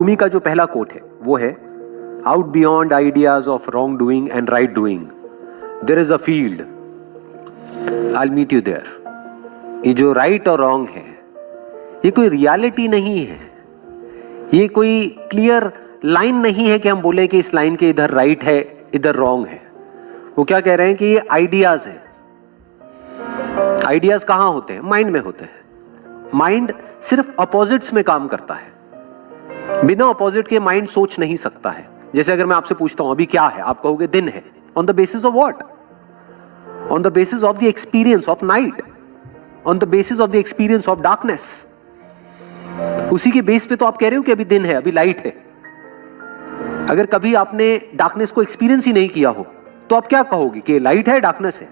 रूमी का जो पहला कोट है वो है, out beyond ideas of wrong doing and right doing there is a field, I will meet you there. ये जो राइट और रॉन्ग है ये कोई रियलिटी नहीं है, ये कोई क्लियर लाइन नहीं है कि हम बोले कि इस लाइन के इधर राइट है इधर रॉन्ग है। वो क्या कह रहे हैं कि ये आइडियाज है। आइडियाज कहां होते हैं? माइंड में होते हैं। माइंड सिर्फ अपोजिट्स में काम करता है, बिना अपोजिट के माइंड सोच नहीं सकता है। जैसे अगर मैं आपसे पूछता हूं अभी क्या है, आप कहोगे दिन है। On the basis of what? On the basis of the experience of night, on the basis of the experience of darkness. उसी के बेस पे तो आप कह रहे हो कि अभी दिन है, अभी लाइट है। अगर कभी आपने डार्कनेस को एक्सपीरियंस ही नहीं किया हो तो आप क्या कहोगे कि लाइट है डार्कनेस है?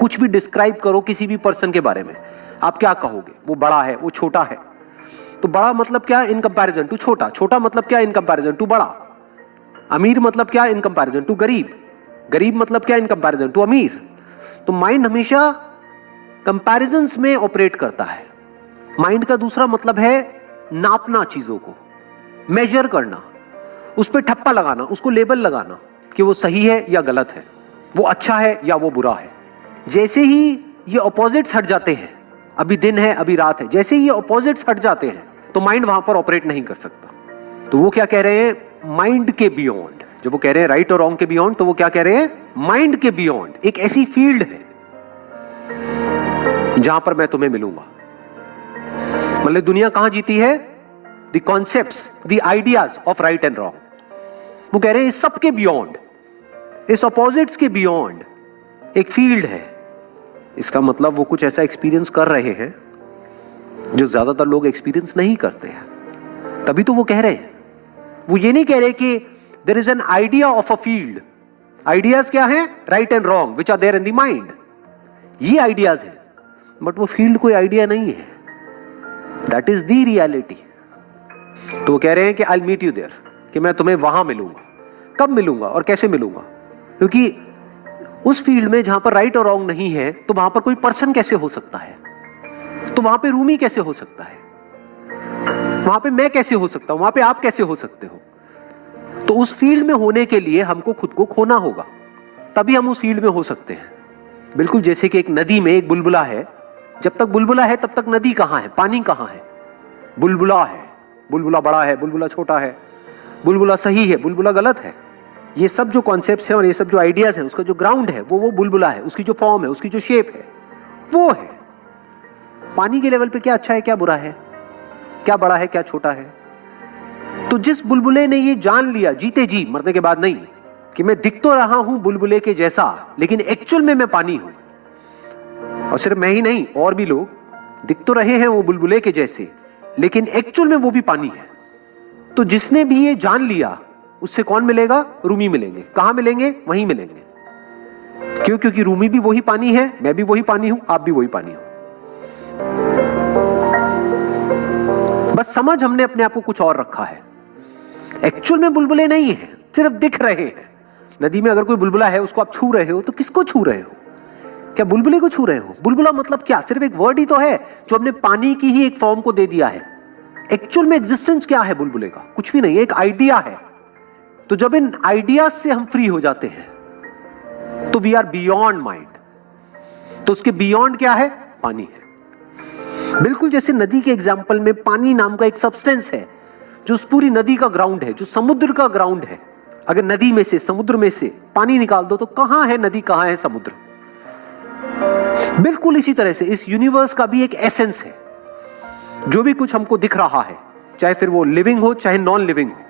कुछ भी डिस्क्राइब करो किसी भी पर्सन के बारे में, आप क्या कहोगे? वो बड़ा है, वो छोटा है। तो बड़ा मतलब क्या? इन कंपैरिजन टू छोटा। छोटा मतलब क्या? इन कंपैरिजन टू बड़ा। अमीर मतलब क्या? इन कंपैरिजन टू गरीब। गरीब मतलब क्या? इन कंपैरिजन टू अमीर। तो माइंड हमेशा कंपैरिजंस में ऑपरेट करता है। माइंड का दूसरा मतलब है नापना, चीजों को मेजर करना, उस पर ठप्पा लगाना, उसको लेबल लगाना कि वो सही है या गलत है, वो अच्छा है या वो बुरा है। जैसे ही ये ऑपोजिट्स हट जाते हैं, अभी दिन है अभी रात है, जैसे ही ये ऑपोजिट्स हट जाते हैं तो माइंड वहां पर ऑपरेट नहीं कर सकता। तो वो क्या कह रहे हैं? माइंड के बियॉन्ड। जब वो कह रहे हैं राइट और रॉन्ग के बियॉन्ड, तो वो क्या कह रहे हैं? माइंड के बियॉन्ड एक ऐसी फील्ड है जहां पर मैं तुम्हें मिलूंगा। मतलब दुनिया कहां जीती है? The concepts, the ideas of right and wrong. वो कह रहे हैं इस सब के बियॉन्ड, इस ऑपोजिट्स के बियॉन्ड एक फील्ड है। इसका मतलब वो कुछ ऐसा एक्सपीरियंस कर रहे हैं जो ज्यादातर लोग एक्सपीरियंस नहीं करते हैं। तभी तो वो कह रहे हैं, वो ये नहीं कह रहे कि there is an idea of a field. Ideas क्या है? Right and wrong which are there in the mind. ये आइडियाज है, बट वो फील्ड कोई आइडिया नहीं है। That is the reality. तो वो कह रहे हैं कि I will meet you there, कि मैं तुम्हें वहां मिलूंगा। कब मिलूंगा और कैसे मिलूंगा? क्योंकि उस फील्ड में जहां पर राइट और रॉन्ग नहीं है, तो वहां पर कोई पर्सन कैसे हो सकता है? तो वहां पे रूमी कैसे हो सकता है? वहां पे मैं कैसे हो सकता हूं? वहां पे आप कैसे हो सकते हो? तो उस फील्ड में होने के लिए हमको खुद को खोना होगा, तभी हम उस फील्ड में हो सकते हैं। बिल्कुल जैसे कि एक नदी में एक बुलबुला है, जब तक बुलबुला है तब तक नदी कहां है? पानी कहां है? बुलबुला है। बुलबुला बड़ा है, बुलबुला छोटा है, बुलबुला सही है, बुलबुला गलत है। ये सब जो कॉन्सेप्ट्स हैं और ये सब जो आइडियाज हैं, उसका जो ग्राउंड है वो बुलबुला है, उसकी जो फॉर्म है, उसकी जो शेप है वो है। पानी के लेवल पे क्या अच्छा है क्या बुरा है, क्या बड़ा है क्या छोटा है। तो जिस बुलबुले ने ये जान लिया जीते जी, मरने के बाद नहीं, कि मैं दिख तो रहा हूं बुलबुले के जैसा, लेकिन एक्चुअल में मैं पानी हूं। और सिर्फ मैं ही नहीं, और भी लोग दिख तो रहे हैं वो बुलबुले के जैसे, लेकिन एक्चुअल में वो भी पानी है। तो जिसने भी ये जान लिया उससे कौन मिलेगा? रूमी मिलेंगे। कहां मिलेंगे? वहीं मिलेंगे। क्यों? क्योंकि रूमी भी वही पानी है, मैं भी वही पानी हूं, आप भी वही पानी हो। बस समझ हमने अपने आप को कुछ और रखा है। एक्चुअल में बुलबुले नहीं है, सिर्फ दिख रहे हैं। नदी में अगर कोई बुलबुला है, उसको आप छू रहे हो, तो किसको छू रहे हो? क्या बुलबुले को छू रहे हो? बुलबुला मतलब क्या? सिर्फ एक वर्ड ही तो है जो हमने पानी की ही एक फॉर्म को दे दिया है। एक्चुअल में एग्जिस्टेंस क्या है बुलबुले का? कुछ भी नहीं, एक आइडिया है। तो जब इन आइडियाज से हम फ्री हो जाते हैं तो वी आर बियॉन्ड माइंड। तो उसके बियॉन्ड क्या है? पानी है। बिल्कुल जैसे नदी के एग्जाम्पल में पानी नाम का एक सब्सटेंस है जो उस पूरी नदी का ग्राउंड है, जो समुद्र का ग्राउंड है। अगर नदी में से, समुद्र में से पानी निकाल दो तो कहां है नदी, कहां है समुद्र? बिल्कुल इसी तरह से इस यूनिवर्स का भी एक एसेंस है। जो भी कुछ हमको दिख रहा है, चाहे फिर वो लिविंग हो चाहे नॉन लिविंग हो,